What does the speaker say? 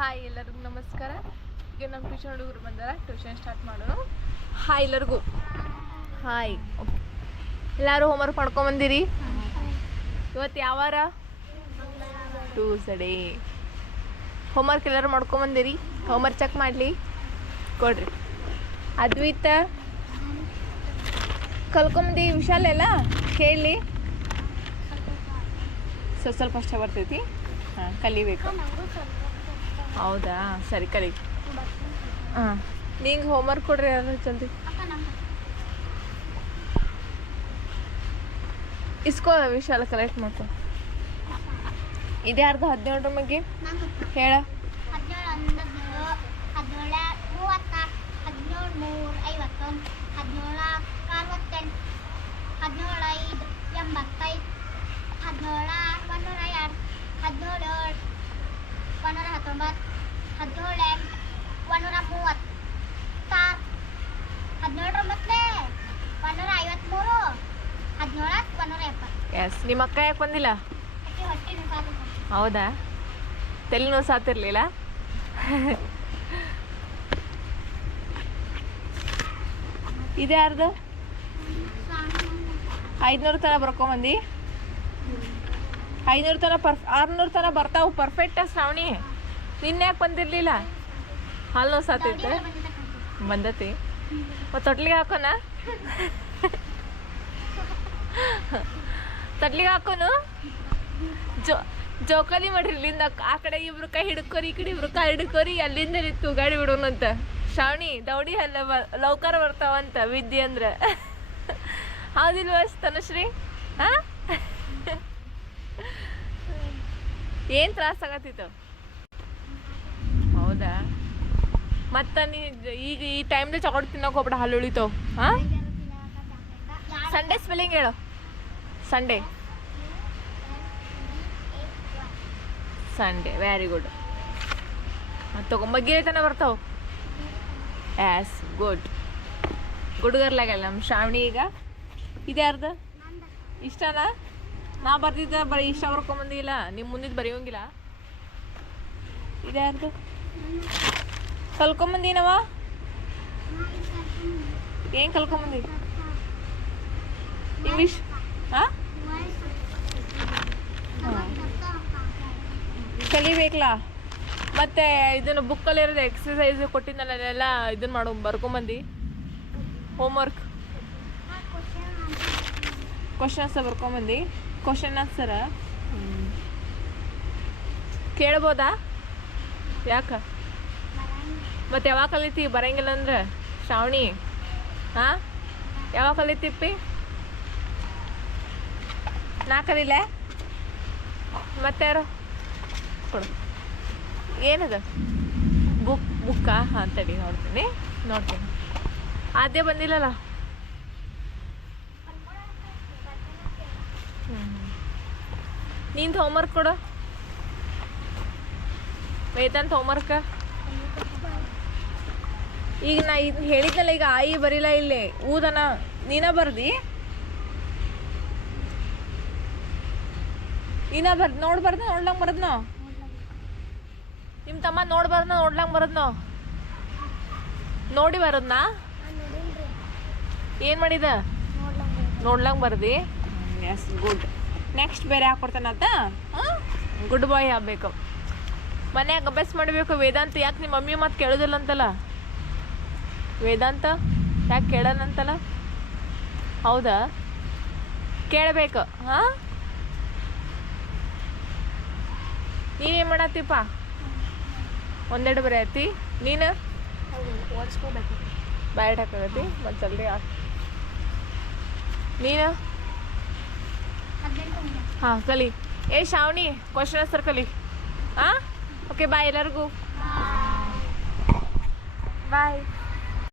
hi ಎಲ್ಲರಿಗೂ ನಮಸ್ಕಾರ ಈಗ ನಮ್ಮ ಟ್ಯೂಷನ್ ಹುಡುಗರು ಬಂದಾರ ಟ್ಯೂಷನ್ ಸ್ಟಾರ್ಟ್ ಮಾಡೋಣ ಹಾಯ್ ಎಲ್ಲರಿಗೂ ಹಾಯ್ ಹೋಮ್ ಎಲ್ಲರೂ ಹೋಮ್ವರ್ಕ್ ಮಾಡ್ಕೊಂಬಂದಿರಿ ಇವತ್ತು ಯಾವಾರ ಟ್ಯೂಸ್ಡೇ ಹೋಮ್ವರ್ಕ್ ಎಲ್ಲರೂ ಮಾಡ್ಕೊಂಬಂದಿರಿ ಹೋಮ್ವರ್ಕ್ ಚೆಕ್ ಮಾಡಲಿ ಕೊಡ್ರಿ ಅದ್ವಿತ ಕಲ್ಕೊಂಬಂದಿ ವಿಶಾಲ್ ಎಲ್ಲ ಕೇಳಿ ಸ್ವಲ್ಪ ಸ್ವಲ್ಪ ಅಷ್ಟೇ ಬರ್ತೈತಿ ಹಾಂ ಕಲಿಬೇಕು ಹೌದಾ ಸರಿ ಕರಿ ಹಾಂ ನಿಂಗೆ ಹೋಮ್ವರ್ಕ್ ಕೊಡ್ರಿ ಯಾರು ಜಲ್ದಿ ಇಸ್ಕೋ ವಿಶಾಲ ಕಲೆಕ್ಟ್ ಮಾಡ್ಕೊ ಇದೇ ಅರ್ಧ ಹದಿನೇಳರ ಬಗ್ಗೆ ಹೇಳ ಹದಿನೇಳು ಹತ್ತೊಂಬತ್ತು ಹದಿನೇಳು ಎಂಟು ಒಂದೂರ ಮೂವತ್ತು ಸಾತ್ ಹದಿನೇಳರೊಂಬತ್ತನೇ ಒಂದೂರ ಐವತ್ತ್ಮೂರು ಹದಿನೇಳ ಒಂದೂರ ಎಪ್ಪತ್ತು ಎಸ್ ನಿಮ್ಮ ಅಕ್ಕ ಯಾಕೆ ಬಂದಿಲ್ಲ ಹೌದಾ ತಲೆ ನೋವು ಸಾತಿರ್ಲಿಲ್ಲ ಇದು ಯಾರ್ದು ಐದುನೂರು ತನ ಬರ್ಕೊಂಬಂದಿ ಐನೂರು ತನ ಪರ್ಫ್ ಆರ್ನೂರು ತನ ಬರ್ತಾವೆ ಪರ್ಫೆಕ್ಟ ಶ್ರಾವಣಿ ನಿನ್ನೆ ಬಂದಿರಲಿಲ್ಲ ಹಾಲು ನೋಸಾತೈತೆ ಬಂದತಿ ತೊಟ್ಲಿಗೆ ಹಾಕೋಣ ತೊಟ್ಲಿಗೆ ಹಾಕೋನು ಜೋ ಜೋಕಾಲಿ ಮಾಡ್ರಿ ಇಲ್ಲಿಂದ ಆ ಕಡೆ ಇಬ್ರು ಕೈ ಹಿಡ್ಕೋರಿ ಈ ಕಡೆ ಇಬ್ರು ಕೈ ಹಿಡ್ಕೋರಿ ಅಲ್ಲಿಂದ ತೂಗಾಡಿ ಬಿಡೋಣಂತ ಶಾವಣಿ ದೌಡಿ ಅಲ್ಲ ಲೌಕಾರ ಬರ್ತಾವಂತ ವಿದ್ಯೆ ಅಂದ್ರೆ ಹೌದಿಲ್ವ ತನುಶ್ರೀ ಹಾಂ ಏನ್ ತ್ರಾಸ ಆಗತ್ತಿತ್ತು ಹೌದಾ ನೀ ಈಗ ಈ ಟೈಮ್ದಾಗ ಚಕೊಡ್ ತಿನ್ನೋಕೆ ಹೋಗ್ಬೇಡ ಹಾಲು ಉಳಿತಾವ ಹಾ ಸಂಡೇ ಸ್ಪೆಲ್ಲಿಂಗ್ ಹೇಳು ಸಂಡೇ ಸಂಡೇ ವೆರಿ ಗುಡ್ ತಗೊ ಮಗ್ಗಿಲೆ ತನ ಬರ್ತಾವ ಎಸ್ ಗುಡ್ ಗುಡುಗರ್ಲಾಗಲ್ಲ ನಮ್ಮ ಶ್ರಾವಣಿ ಈಗ ಇದ್ಯಾರದು ಇಷ್ಟನಾ ನಾ ಬರ್ದಿದ್ದ ಬರೀ ಇಷ್ಟ ಬರ್ಕೊಂಬಂದಿಲ್ಲ ನಿಮ್ಮ ಮುಂದಿದ್ದು ಬರೆಯೋಂಗಿಲ್ಲ ಇದ್ಯಾರ್ದು ಕಲ್ಕೊಂಬಂದಿನವ ಏನು ಕಲ್ಕೊಂಬಂದಿ ಇಂಗ್ಲೀಷ್ ಹಾಂ ಕಲಿಬೇಕಲ್ಲ ಮತ್ತೆ ಇದನ್ನು ಅಲ್ಲಿ ಇರೋದು ಎಕ್ಸಸೈಸ್ ಕೊಟ್ಟಿದ್ದಲ್ಲ ಮಾಡ ಇದನ್ನ ಮಾಡು ವರ್ಕ್ ಹೋಮ್ವರ್ಕ್ ಕ್ವಶನ್ಸ್ ಬರ್ಕೊಂಬಂದಿ ಕ್ವಶನ್ ಆನ್ಸರ ಕೇಳ್ಬೋದಾ ಯಾಕ ಮತ್ತೆ ಯಾವಾಗ ಕಲಿತಿ ಬರಂಗಿಲ್ಲ ಅಂದ್ರೆ ಶ್ರಾವಣಿ ಹಾಂ ಯಾವಾಗ ಕಲಿತಿಪ್ಪಿ ನಾ ಕಲೀಲೆ ಮತ್ತೆ ಯಾರು ಕೊಡು ಏನದ ಬುಕ್ ಬುಕ್ಕಾ ಹಾಂ ನೋಡ್ತೀನಿ ನೋಡ್ತೀನಿ ಅದೇ ಬಂದಿಲ್ಲಲ್ಲ ಹ್ಞೂ ನಿಂದು ಹೋಮ್ವರ್ಕ್ ಕೊಡು ಅಂತ ತೊಗೊಂಬರ್ಕ ಈಗ ನಾ ಇದ್ ಹೇಳಿದ್ನಲ್ಲ ಈಗ ಆಯಿ ಬರಿಲ್ಲ ಇಲ್ಲಿ ಊದನ ನೀನ ಬರ್ದಿ ಇನ್ನ ಬರ್ದ್ ನೋಡ್ಬಾರ್ದ ನೋಡ್ಲಂಗ್ ಬರದ್ನೋ ನಿಮ್ಮ ತಮ್ಮ ನೋಡ್ಬಾರ್ದ ನೋಡ್ಲಂಗ್ ಬರದ್ನೋ ನೋಡಿ ಬರದ್ನ ಏನ್ ಮಾಡಿದ ನೋಡ್ಲಂಗ್ ಬರ್ದಿ ಗುಡ್ ನೆಕ್ಸ್ಟ್ ಬೇರೆ ಹಾಕೊಡ್ತಾನ ಗುಡ್ ಬಾಯ್ ಆಗ್ಬೇಕು ಮನ್ಯಾಗ ಅಭ್ಯಾಸ ಮಾಡಬೇಕು ವೇದಾಂತ ಯಾಕೆ ನಿಮ್ಮ ಮಮ್ಮಿ ಮಾತು ಕೇಳೋದಿಲ್ಲ ಅಂತಲ್ಲ ವೇದಾಂತ ಯಾಕೆ ಕೇಳೋಣಂತಲ್ಲ ಹೌದಾ ಕೇಳಬೇಕು ಹಾಂ ನೀನೇ ಮಾಡತ್ತೀಪ ಒಂದೆರಡು ಬರೀ ಐತಿ ನೀನು ಓದಿಸ್ಕೋಬೇಕು ಬ್ಯಾಟ್ ಹಾಕತಿ ಮತ್ತು ಜಲ್ದಿ ಹಾಕ ನೀನು ಹಾಂ ಕಲಿ ಏ ಶಾವಣಿ ಕ್ವಶನ್ ಹಸ್ರ ಕಲಿ ಹಾಂ ओके बाय गो बाय